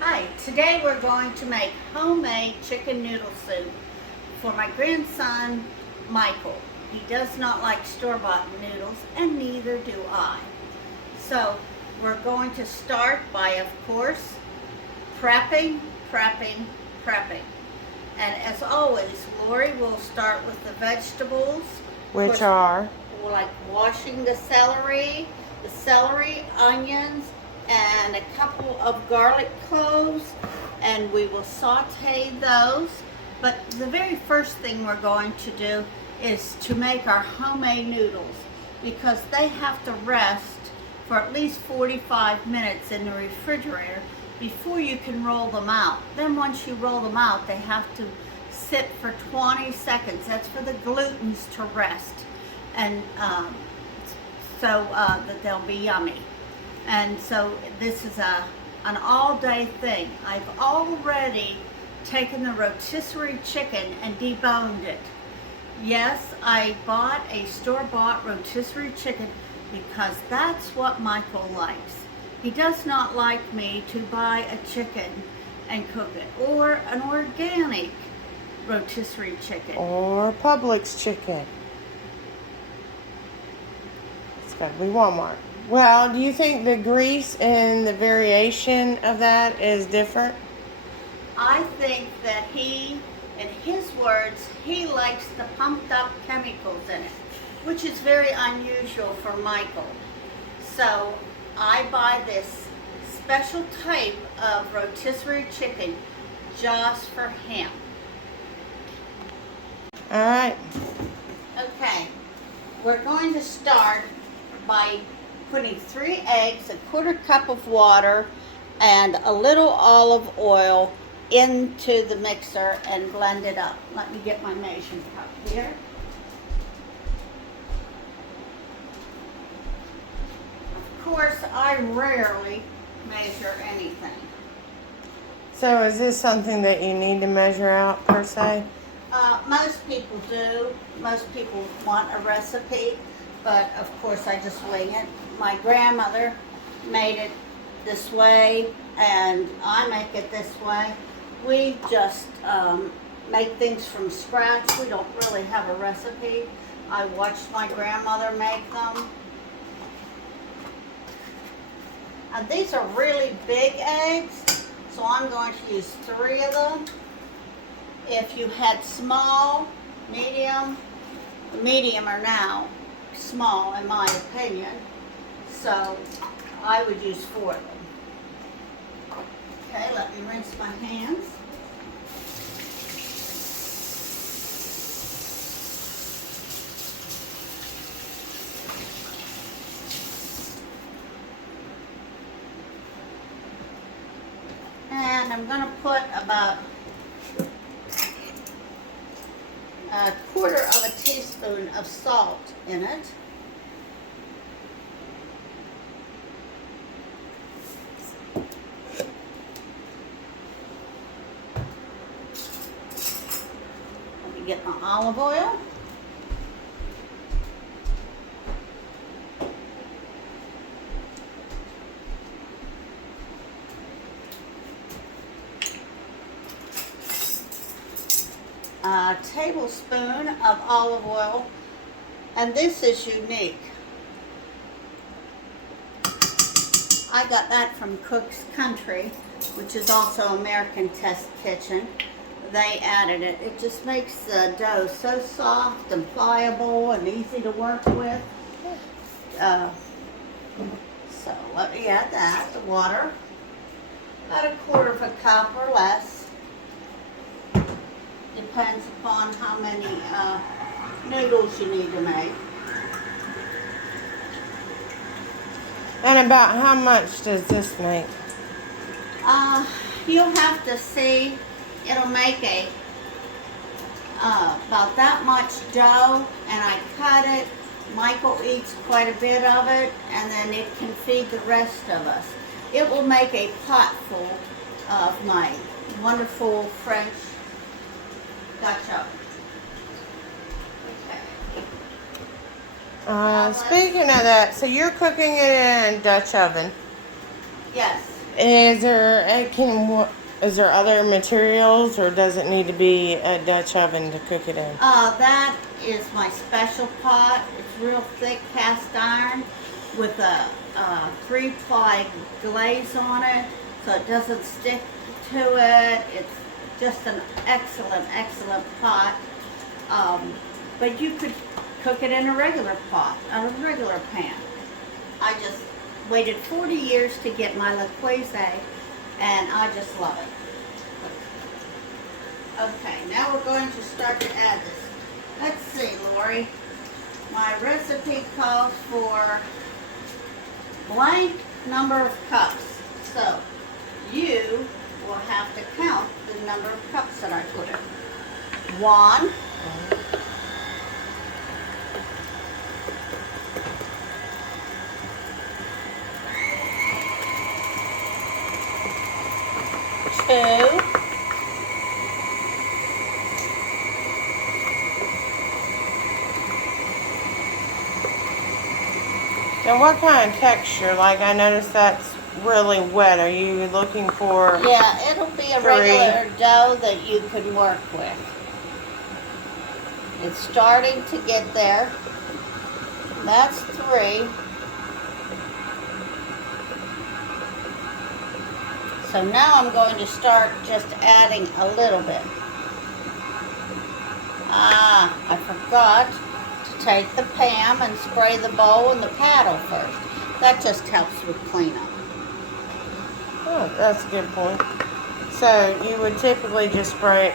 Hi, today we're going to make homemade chicken noodle soup for my grandson, Michael. He does not like store-bought noodles, and neither do I. So we're going to start by, of course, prepping. And as always, Lori will start with the vegetables. Which are? Like washing the celery, onions, and a couple of garlic cloves, and we will saute those. But the very first thing we're going to do is to make our homemade noodles, because they have to rest for at least 45 minutes in the refrigerator before you can roll them out. Then once you roll them out, they have to sit for 20 seconds. That's for the glutens to rest, and that they'll be yummy. And so this is an all-day thing. I've already taken the rotisserie chicken and deboned it. Yes, I bought a store-bought rotisserie chicken because that's what Michael likes. He does not like me to buy a chicken and cook it, or an organic rotisserie chicken. Or Publix chicken. It's got to be Walmart. Well, do you think the grease and the variation of that is different? I think that he, in his words, he likes the pumped up chemicals in it, which is very unusual for Michael. So I buy this special type of rotisserie chicken just for him. All right. Okay, we're going to start by putting 3 eggs, a 1/4 cup of water, and a little olive oil into the mixer and blend it up. Let me get my measuring cup here. Of course, I rarely measure anything. So is this something that you need to measure out per se? Most people do. Most people want a recipe, but of course I just wing it. My grandmother made it this way, and I make it this way. We just make things from scratch. We don't really have a recipe. I watched my grandmother make them. And these are really big eggs, so I'm going to use 3 of them. If you had small, medium, the medium are now small in my opinion, so I would use 4 of them. Okay, let me rinse my hands. And I'm going to put about a 1/4 of a teaspoon of salt in it. Let me get my olive oil. A tablespoon of olive oil, and this is unique. I got that from Cook's Country, which is also American Test Kitchen. They added it. It just makes the dough so soft and pliable and easy to work with. So let me add that, the water, about a 1/4 of a cup or less. Depends upon how many noodles you need to make. And about how much does this make? You'll have to see. It'll make about that much dough, and I cut it. Michael eats quite a bit of it, and then it can feed the rest of us. It will make a pot full of my wonderful French Dutch oven. Speaking of that, so you're cooking it in a Dutch oven. Yes, Is there other materials, or does it need to be a Dutch oven to cook it in? That is my special pot. It's real thick cast iron with a 3-ply glaze on it, so it doesn't stick to it. It's just an excellent, excellent pot. But you could cook it in a regular pot, a regular pan. I just waited 40 years to get my Laquaise, and I just love it. Okay, now we're going to start to add this. Let's see, Lori. My recipe calls for blank number of cups. So you will have to count the number of cups that I put in. 1, 2, 3. Now, what kind of texture? Like, I noticed that's really wet. Are you looking for? Yeah, it'll be a 3. regular dough that you could work with. It's starting to get there. That's 3. So now I'm going to start just adding a little bit. I forgot to take the Pam and spray the bowl and the paddle first. That just helps with cleanup. Oh, that's a good point. So you would typically just spray it.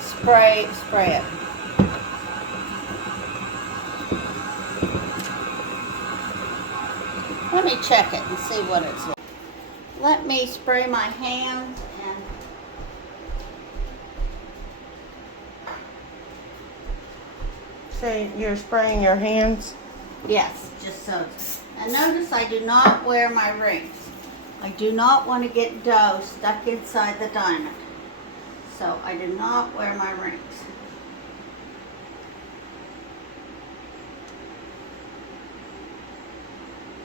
Spray it. Let me check it and see what it's like. Let me spray my hands and So you're spraying your hands? yes, just so. And notice I do not wear my rings. I do not want to get dough stuck inside the diamond. So I do not wear my rings.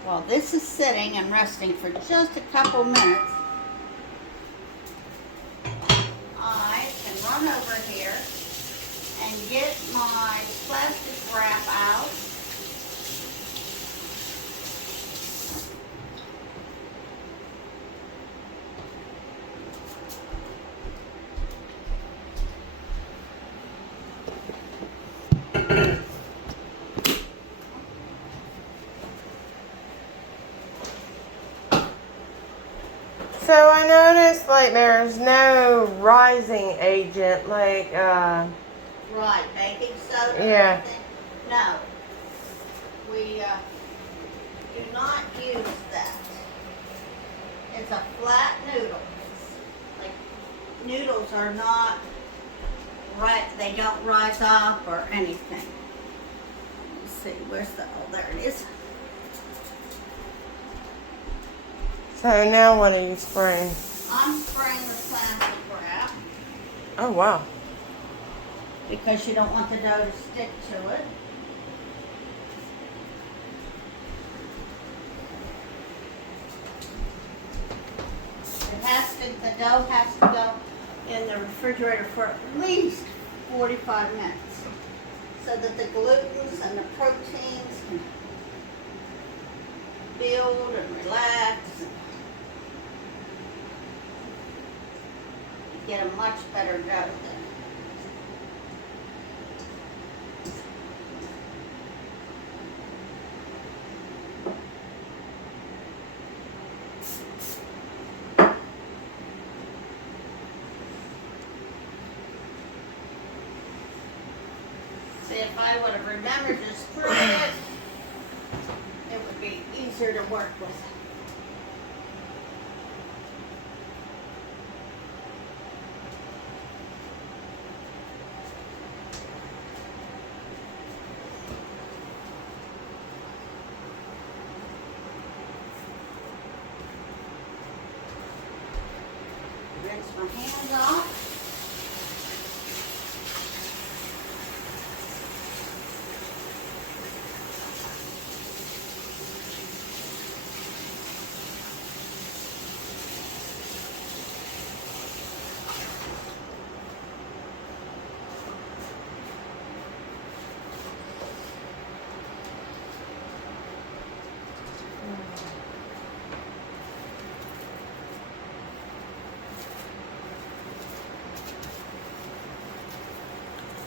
While this is sitting and resting for just a couple minutes, I can run over here and get my plastic wrap out. So I noticed like there's no rising agent, like Right, baking soda. or Yeah. anything. No, we do not use that. It's a flat noodle. Like noodles are not right. They don't rise up or anything. Let's see, where's the? Oh, there it is. so now what are you spraying? I'm spraying the plastic wrap Oh wow. because you don't want the dough to stick to it. The dough has to go in the refrigerator for at least 45 minutes so that the glutens and the proteins can build and relax and get a much better dough then. See, if I would have remembered to spray it, it would be easier to work with. Rinse my hands off.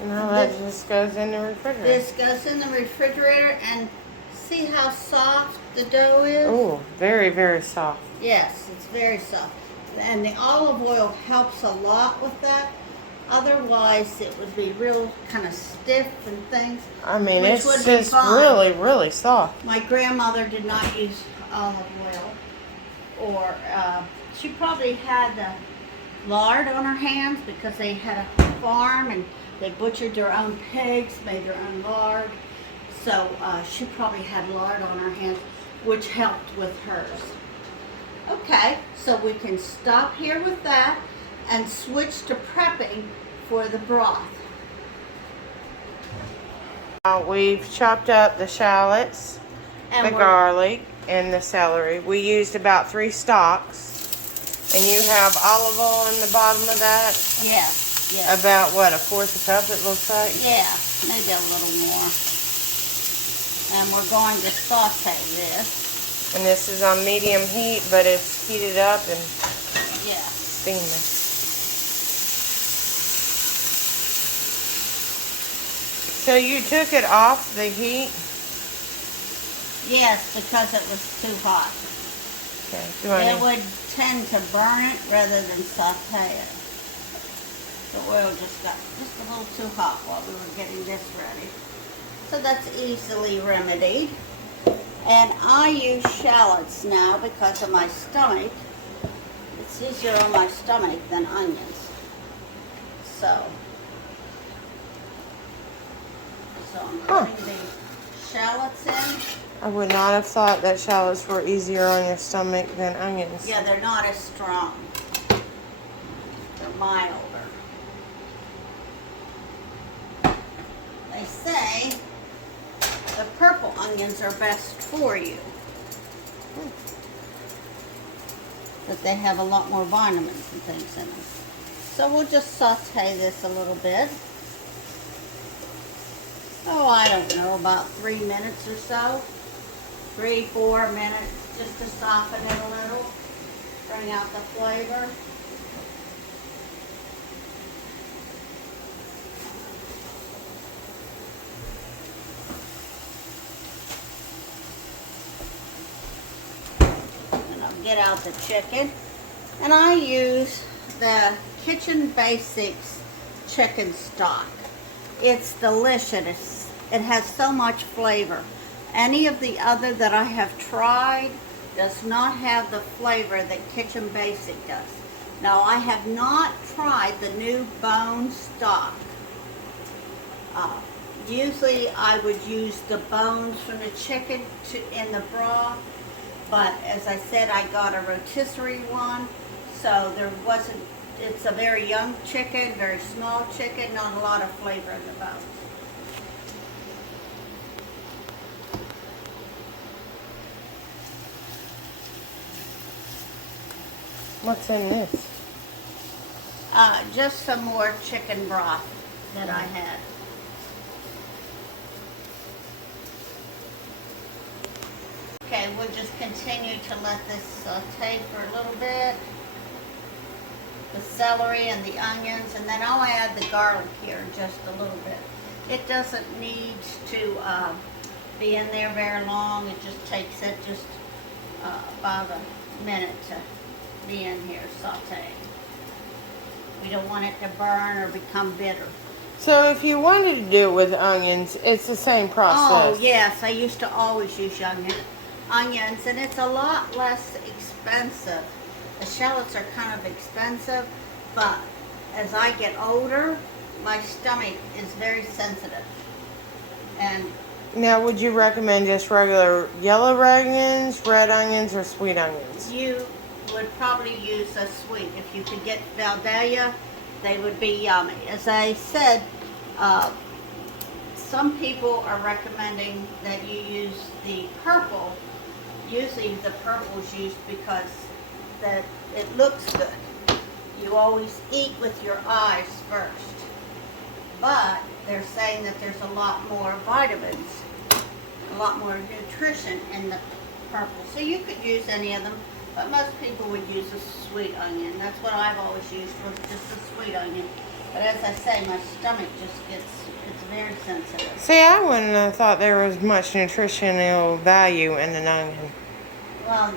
Now that just goes in the refrigerator. This goes in the refrigerator, and see how soft the dough is? Oh, very, very soft. Yes, it's very soft. And the olive oil helps a lot with that. Otherwise, it would be real kind of stiff and things. I mean, which it's would be just fine. really, really soft. My grandmother did not use olive oil, or she probably had lard on her hands because they had a farm and they butchered their own pigs, made their own lard. So she probably had lard on her hands, which helped with hers. Okay, so we can stop here with that and switch to prepping for the broth. Now we've chopped up the shallots, And the garlic, and the celery. We used about 3 stalks. And you have olive oil in the bottom of that? Yes, yes. About what, 1/4 cup it looks like? Yeah, maybe a little more. And we're going to saute this. And this is on medium heat, but it's heated up and Yeah. steaming. So you took it off the heat? Yes, because it was too hot. Okay. It would tend to burn it rather than saute it. The oil just got just a little too hot while we were getting this ready. So that's easily remedied. And I use shallots now because of my stomach. It's easier on my stomach than onions. So I'm putting the shallots in. I would not have thought that shallots were easier on your stomach than onions. Yeah, they're not as strong. They're milder. They say the purple onions are best for you. That they have a lot more vitamins and things in them. So we'll just saute this a little bit. Oh, I don't know, about 3 minutes or so. 3-4 minutes, just to soften it a little, bring out the flavor. And I'll get out the chicken. And I use the Kitchen Basics chicken stock. It's delicious. It has so much flavor. Any of the other that I have tried does not have the flavor that Kitchen Basic does. Now, I have not tried the new bone stock. Usually I would use the bones from the chicken in the broth, but as I said, I got a rotisserie one, so there wasn't, it's a very young chicken, very small chicken, not a lot of flavor in the bones. What's in this? Just some more chicken broth that I had. Okay, we'll just continue to let this saute for a little bit. The celery and the onions, and then I'll add the garlic here just a little bit. It doesn't need to be in there very long. It just takes it just about a minute to be in here sauteing. We don't want it to burn or become bitter. So if you wanted to do it with onions, it's the same process. Oh yes, I used to always use onions, and it's a lot less expensive. The shallots are kind of expensive, but as I get older, my stomach is very sensitive. And now, would you recommend just regular yellow onions, red onions, or sweet onions? you would probably use a sweet. If you could get Valdelia, they would be yummy. As I said, some people are recommending that you use the purple. Usually the purple is used because that it looks good. You always eat with your eyes first. But they're saying that there's a lot more vitamins, a lot more nutrition in the purple. So you could use any of them, but most people would use a sweet onion. That's what I've always used, was just a sweet onion. But as I say, my stomach just it's very sensitive. See, I wouldn't have thought there was much nutritional value in an onion. Well,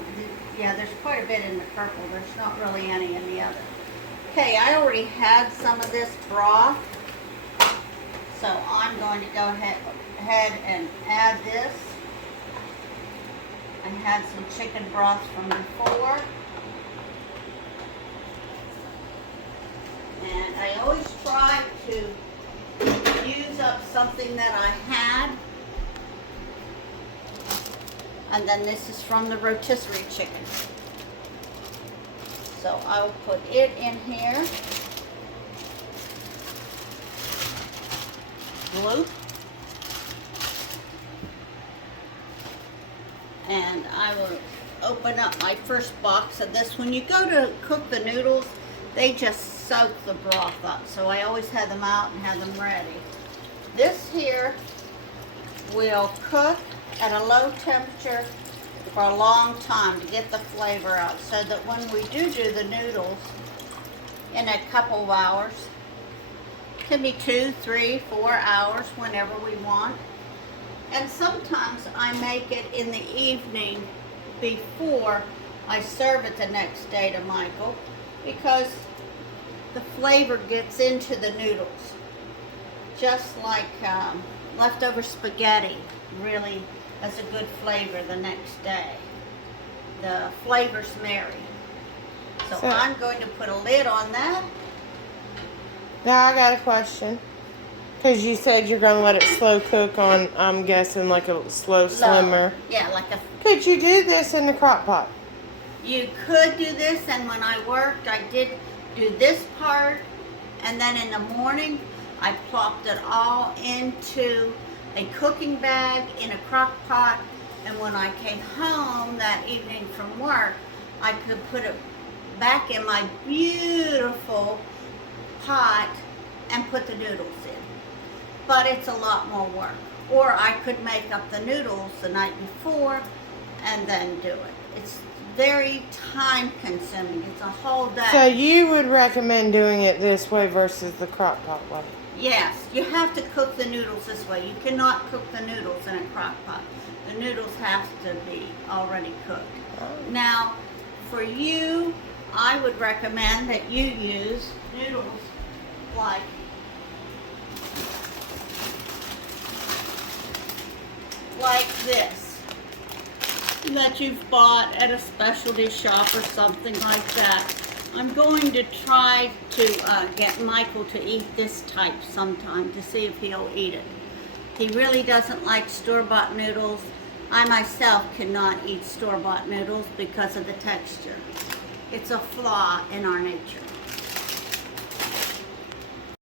yeah, there's quite a bit in the purple. There's not really any in the other. Okay, I already had some of this broth, so I'm going to go ahead and add this. I had some chicken broth from before. And I always try to use up something that I had. And then this is from the rotisserie chicken. So I will put it in here. Bloop. And I will open up my first box of this. When you go to cook the noodles, they just soak the broth up. So I always have them out and have them ready. This here will cook at a low temperature for a long time to get the flavor out, so that when we do the noodles in a couple of hours, it can be 2, 3, 4 hours, whenever we want. And sometimes I make it in the evening before I serve it the next day to Michael, because the flavor gets into the noodles. Just like leftover spaghetti really has a good flavor the next day. The flavors marry. So I'm going to put a lid on that. Now I got a question. Because you said you're going to let it slow cook on, I'm guessing, like a slow simmer. Yeah, like a... Could you do this in the crock pot? You could do this, and when I worked, I did do this part, and then in the morning, I plopped it all into a cooking bag in a crock pot, and when I came home that evening from work, I could put it back in my beautiful pot and put the noodles in. But it's a lot more work. Or I could make up the noodles the night before and then do it. It's very time consuming. It's a whole day. So you would recommend doing it this way versus the crock pot way? Yes, you have to cook the noodles this way. You cannot cook the noodles in a crock pot. The noodles have to be already cooked. Oh. Now, for you, I would recommend that you use noodles like this, that you've bought at a specialty shop or something like that. I'm going to try to get Michael to eat this type sometime to see if he'll eat it. He really doesn't like store-bought noodles. I myself cannot eat store-bought noodles because of the texture. It's a flaw in our nature.